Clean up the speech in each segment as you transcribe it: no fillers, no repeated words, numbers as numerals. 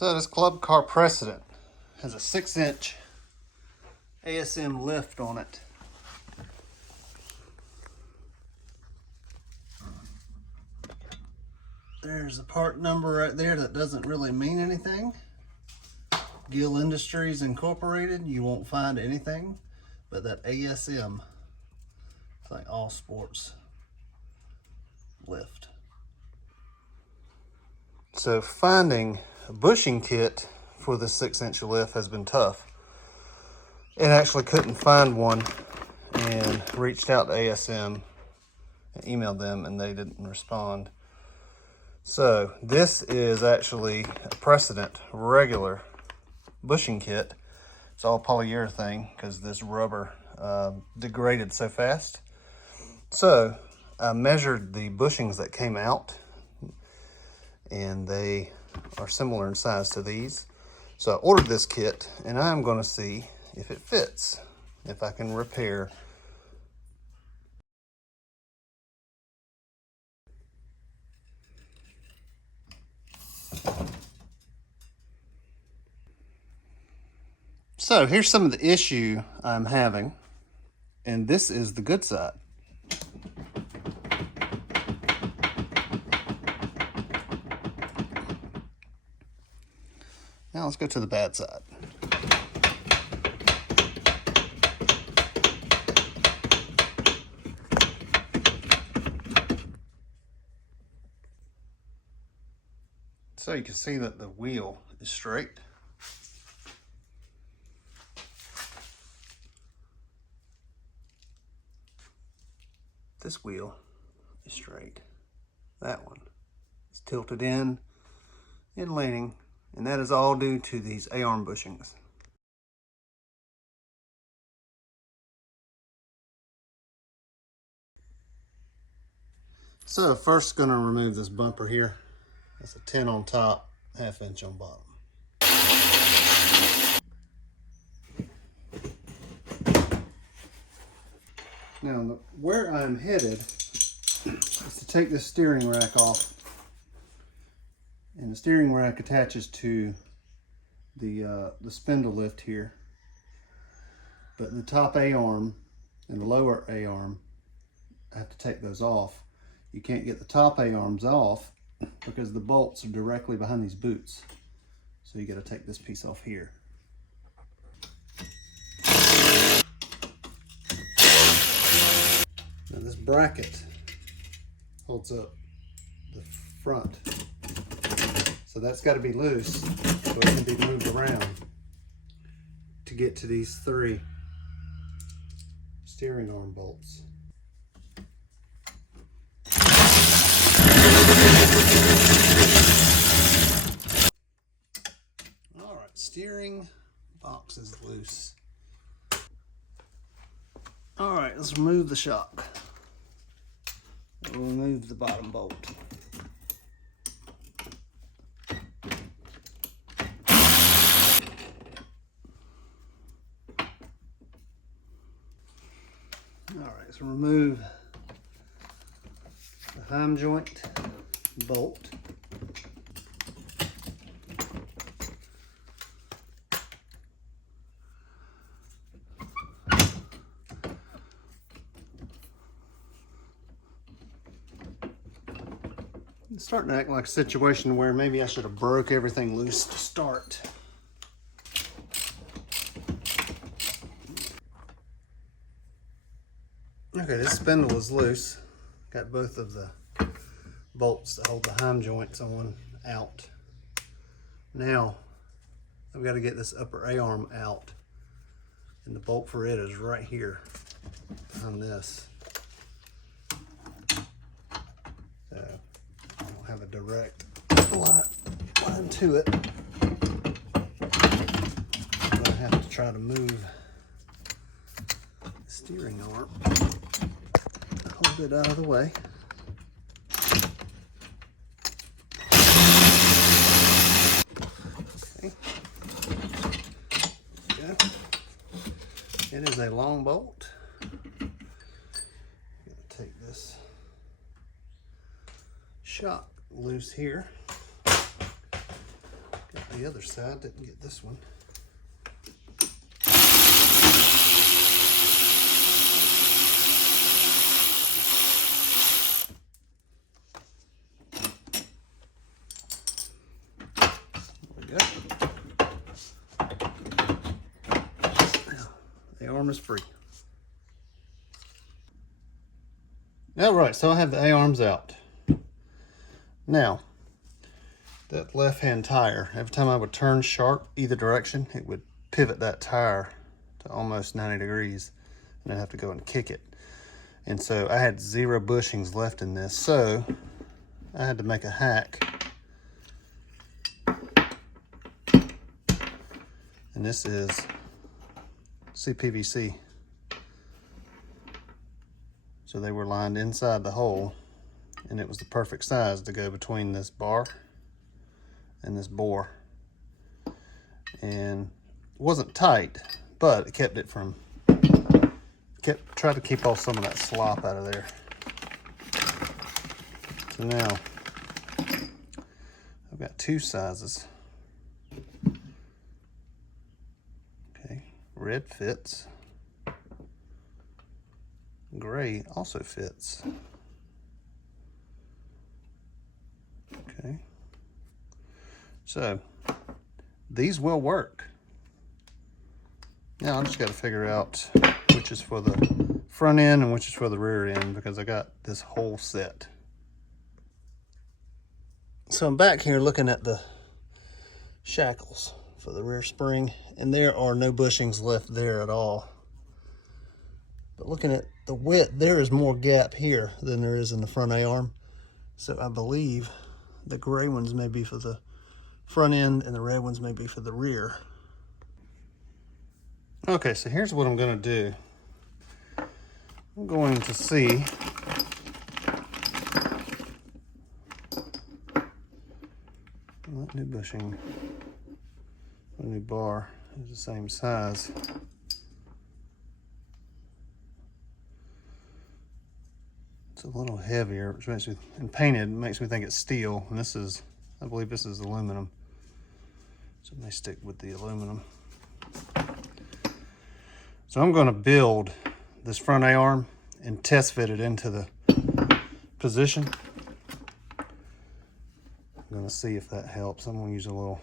So this club car Precedent has a 6-inch ASM lift on it. There's a part number right there that doesn't really mean anything. Gill Industries Incorporated, you won't find anything but that ASM. It's like all sports lift. So finding a bushing kit for the 6-inch lift has been tough. And actually couldn't find one and reached out to ASM and emailed them and they didn't respond. So this is actually a Precedent regular bushing kit. It's all polyurethane because this rubber degraded so fast. So I measured the bushings that came out and they are similar in size to these. So I ordered this kit and I'm going to see if it fits, if I can repair. So here's some of the issue I'm having, and this is the good side. Now let's go to the bad side. So you can see that the wheel is straight. This wheel is straight. That one is tilted in and leaning, and that is all due to these A-arm bushings. So first going to remove this bumper here. That's a 10 on top, 1/2 inch on bottom. Now, where I'm headed is to take this steering rack off. And the steering rack attaches to the spindle lift here. But the top A-arm and the lower A-arm, I have to take those off. You can't get the top A-arms off because the bolts are directly behind these boots. So you got to take this piece off here. Now this bracket holds up the front. So that's got to be loose so it can be moved around to get to these 3 steering arm bolts. All right, steering box is loose. All right, let's remove the shock. We'll remove the bottom bolt. All right, so remove the heim joint bolt. It's starting to act like a situation where maybe I should have broke everything loose to start. Okay, this spindle is loose. Got both of the bolts that hold the heim joints on out. Now, I've got to get this upper A-arm out. And the bolt for it is right here on this. So, I don't have a direct line to it. But I have to try to move the steering arm. Hold it out of the way. Okay. Good. It is a long bolt. I'm going to take this shock loose here. Got the other side, didn't get this one. The arm is free. All right, so I have the A-arms out. Now, that left-hand tire, every time I would turn sharp either direction, it would pivot that tire to almost 90 degrees, and I'd have to go and kick it. And so I had 0 bushings left in this, so I had to make a hack. And this is CPVC. So they were lined inside the hole, and it was the perfect size to go between this bar and this bore. And it wasn't tight, but it kept it from, tried to keep off some of that slop out of there. So now, I've got 2 sizes. Okay, red fits. Gray also fits. Okay. So, these will work. Now I just got to figure out which is for the front end and which is for the rear end, because I got this whole set. So I'm back here looking at the shackles for the rear spring, and there are no bushings left there at all. But looking at the width, there is more gap here than there is in the front A-arm. So I believe the gray ones may be for the front end and the red ones may be for the rear. Okay, so here's what I'm going to do. I'm going to see that new bushing, the new bar is the same size. It's a little heavier, which makes me, and painted, makes me think it's steel. And this is, I believe this is aluminum. So it may stick with the aluminum. So I'm going to build this front A-arm and test fit it into the position. I'm going to see if that helps. I'm going to use a little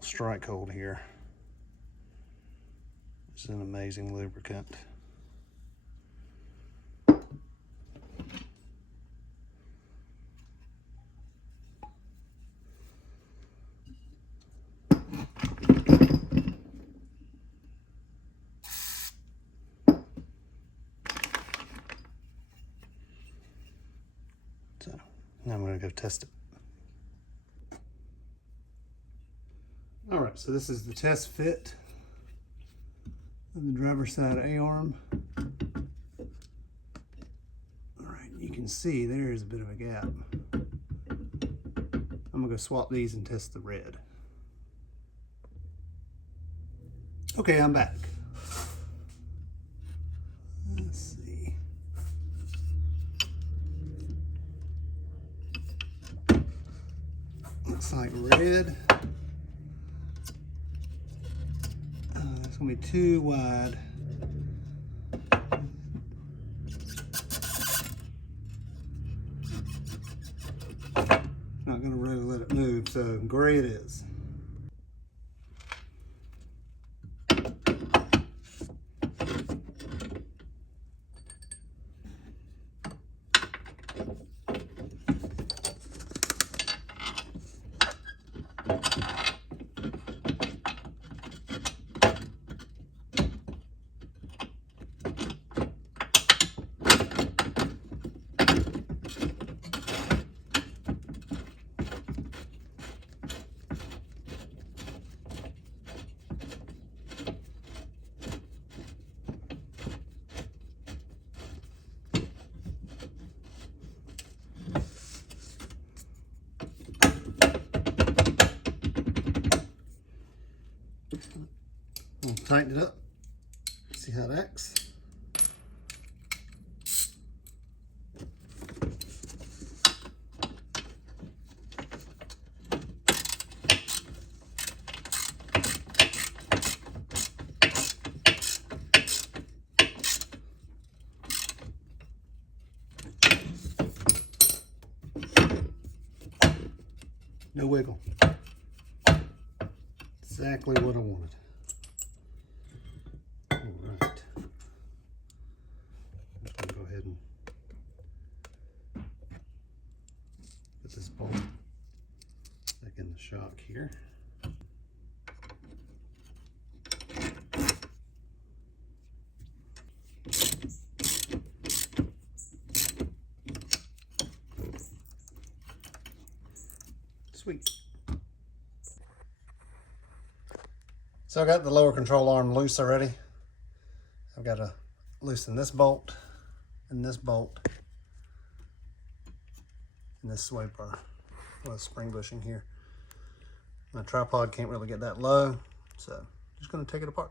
strike hold here. This is an amazing lubricant. Now I'm going to go test it. All right, so this is the test fit of the driver's side A-arm. All right, you can see there is a bit of a gap. I'm going to go swap these and test the red. Okay, I'm back. Let's see. Looks like red. It's gonna be too wide. Not gonna really let it move, so gray it is. I'll tighten it up, see how it acts. No wiggle. Exactly what I wanted. All right. I'm just going to go ahead and put this bolt back in the shock here. Sweet. So I got the lower control arm loose already. I've got to loosen this bolt and this bolt and this sway bar with a spring bushing here. My tripod can't really get that low, so I'm just going to take it apart.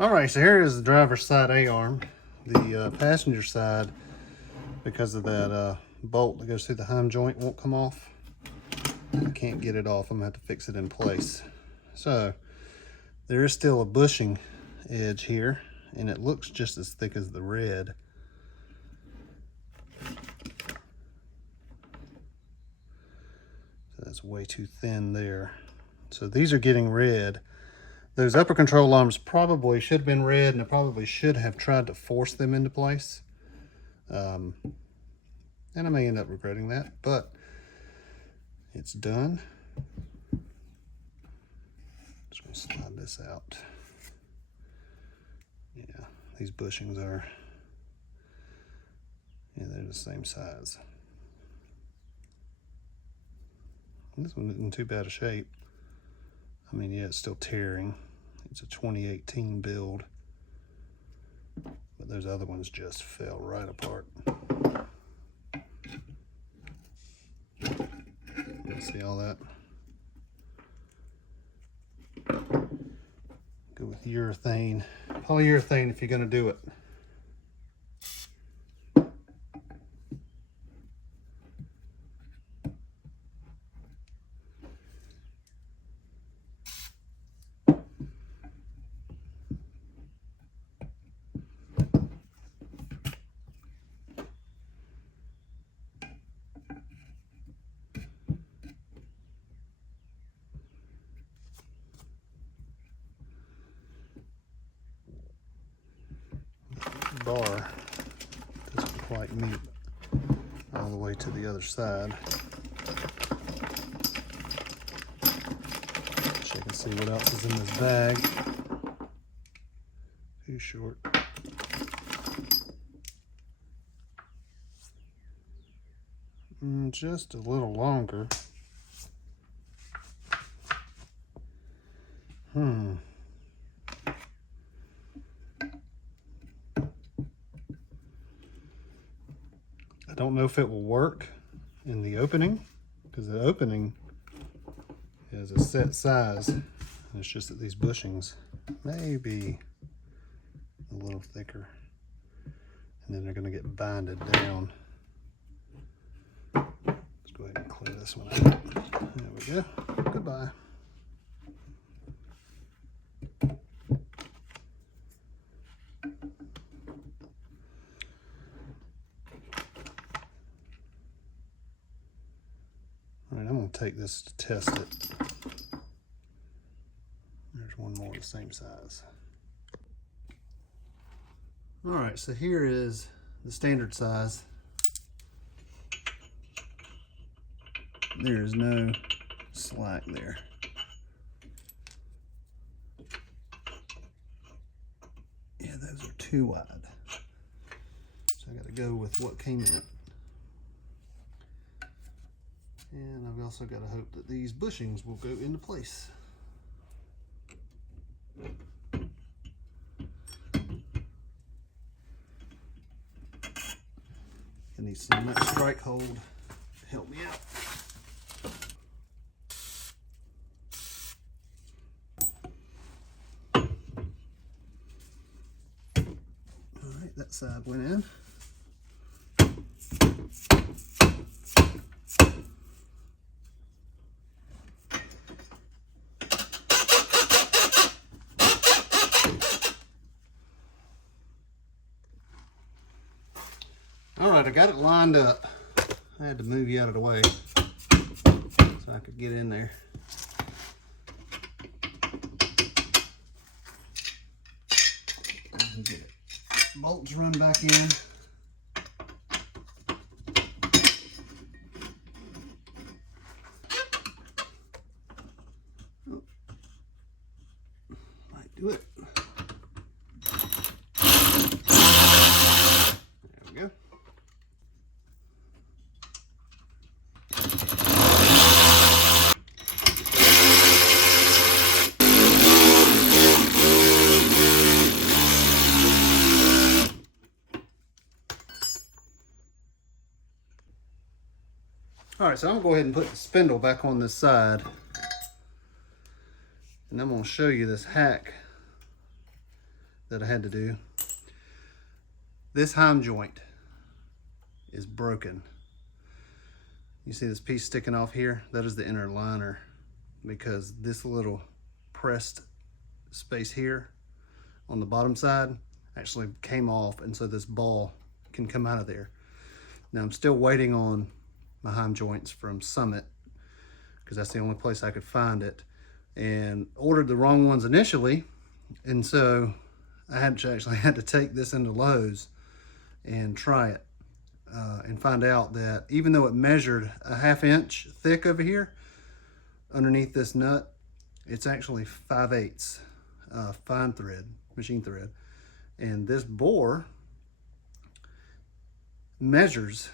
Alright, so here is the driver's side A-arm. The passenger side, because of that bolt that goes through the heim joint, won't come off. I can't get it off. I'm going to have to fix it in place. So, there is still a bushing edge here, and it looks just as thick as the red. So that's way too thin there. So these are getting red. Those upper control arms probably should have been red, and I probably should have tried to force them into place. And I may end up regretting that, but it's done. Just gonna slide this out. Yeah, these bushings are, yeah, they're the same size. And this one isn't in too bad a shape. I mean, yeah, it's still tearing. It's a 2018 build, but those other ones just fell right apart. You see all that? Go with urethane, polyurethane if you're going to do it. Bar doesn't quite meet all the way to the other side. Check and see what else is in this bag. Too short. Just a little longer. I don't know if it will work in the opening, because the opening is a set size, and it's just that these bushings may be a little thicker, and then they're going to get binded down. Let's go ahead and clear this one out. There we go. Goodbye. Alright, I'm going to take this to test it. There's one more the same size. Alright, so here is the standard size. There is no slack there. Yeah, those are too wide. So I got to go with what came in. And I've also got to hope that these bushings will go into place. I need some nice strike hold to help me out. Alright, that side went in. All right, I got it lined up. I had to move you out of the way so I could get in there. Get it. Bolts run back in. Might do it. There we go. All right, so I'm gonna go ahead and put the spindle back on this side, and I'm gonna show you this hack that I had to do. This heim joint is broken. You see this piece sticking off here? That is the inner liner, because this little pressed space here on the bottom side actually came off, and so this ball can come out of there. Now I'm still waiting on my heim joints from Summit, because that's the only place I could find it, and ordered the wrong ones initially, and so I actually had to take this into Lowe's and try it and find out that even though it measured a 1/2 inch thick over here underneath this nut, it's actually 5/8 fine thread, machine thread, and this bore measures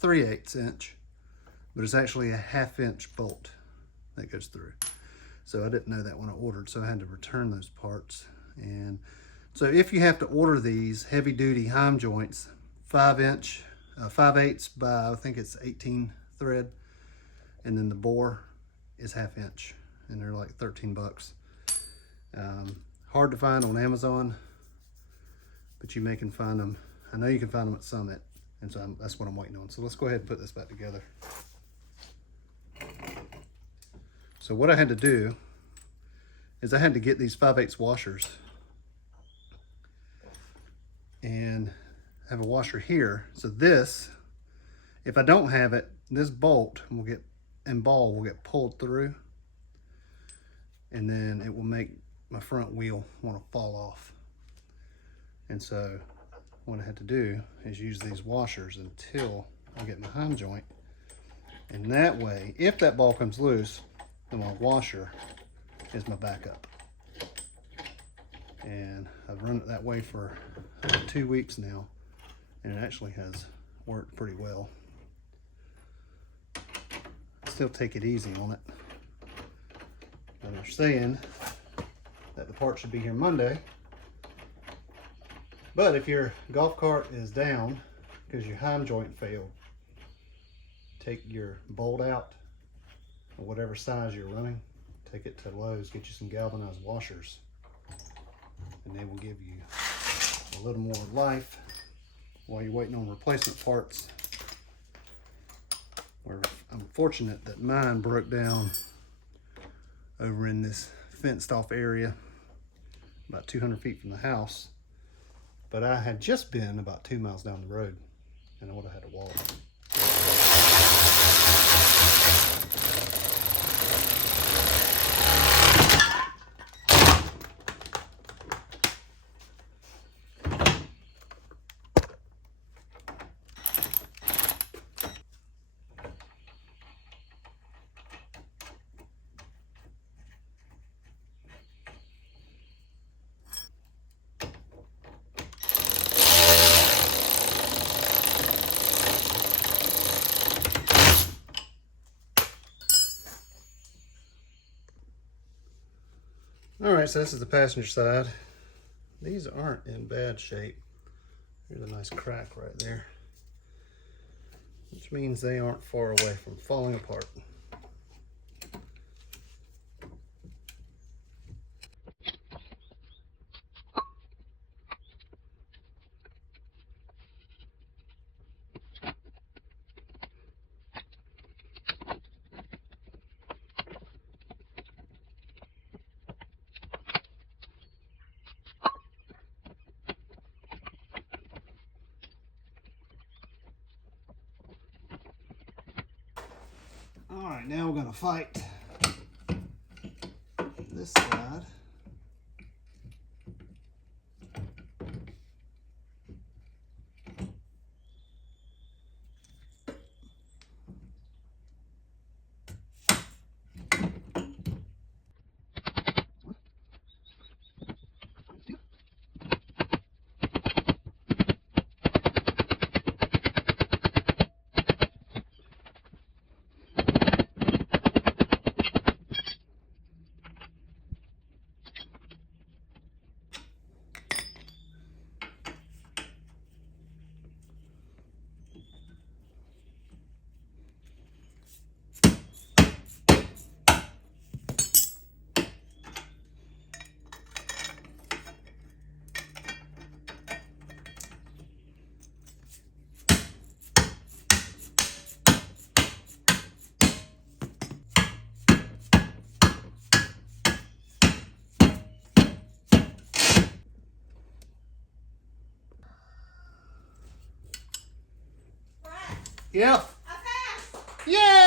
3/8 inch, but it's actually a 1/2 inch bolt that goes through. So I didn't know that when I ordered, so I had to return those parts. And so if you have to order these heavy duty heim joints, 5/8 by, I think it's 18 thread, and then the bore is 1/2 inch, and they're like 13 bucks. Hard to find on Amazon, but you can find them. I know you can find them at Summit. And so that's what I'm waiting on. So let's go ahead and put this back together. So what I had to do is I had to get these 5/8 washers and have a washer here. So this, if I don't have it, this bolt will get, and ball will get pulled through, and then it will make my front wheel want to fall off. And so what I had to do is use these washers until I get my heim joint, and that way, if that ball comes loose, then my washer is my backup. And I've run it that way for 2 weeks now, and it actually has worked pretty well. Still take it easy on it. And they're saying that the part should be here Monday. But if your golf cart is down because your heim joint failed, take your bolt out of whatever size you're running, take it to Lowe's, get you some galvanized washers, and they will give you a little more life while you're waiting on replacement parts. I'm fortunate that mine broke down over in this fenced off area about 200 feet from the house. But I had just been about 2 miles down the road, and I would have had to walk. All right, so this is the passenger side. These aren't in bad shape. There's a nice crack right there, which means they aren't far away from falling apart. right, now we're gonna fight this side. Yeah. Yeah.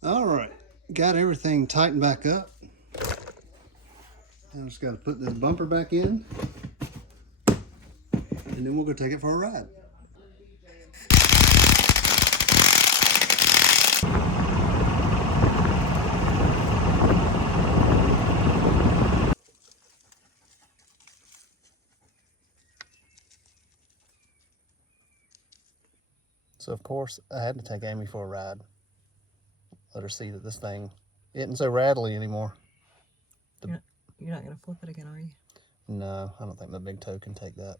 All right, got everything tightened back up. Now just got to put this bumper back in, and then we'll go take it for a ride. So of course I had to take Amy for a ride. Let her see that this thing isn't so rattly anymore. You're not going to flip it again, are you? No, I don't think my big toe can take that.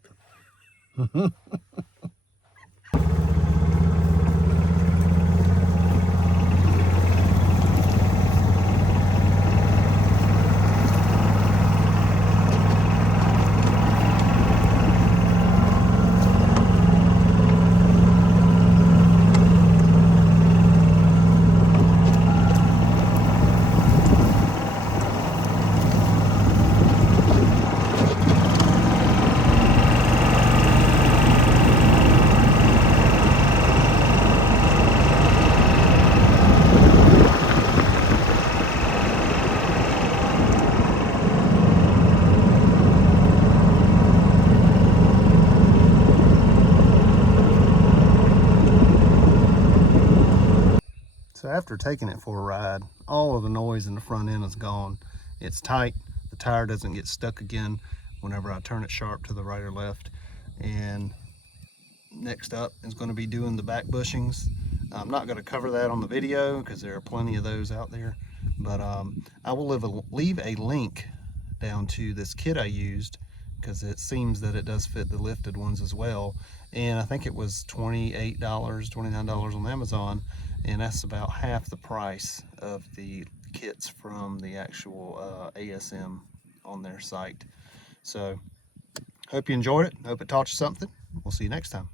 So after taking it for a ride, all of the noise in the front end is gone. It's tight, the tire doesn't get stuck again whenever I turn it sharp to the right or left. And next up is going to be doing the back bushings. I'm not going to cover that on the video because there are plenty of those out there, but I will leave a link down to this kit I used because it seems that it does fit the lifted ones as well. And I think it was $28, $29 on Amazon, and that's about half the price of the kits from the actual ASM on their site. So hope you enjoyed it. Hope it taught you something. We'll see you next time.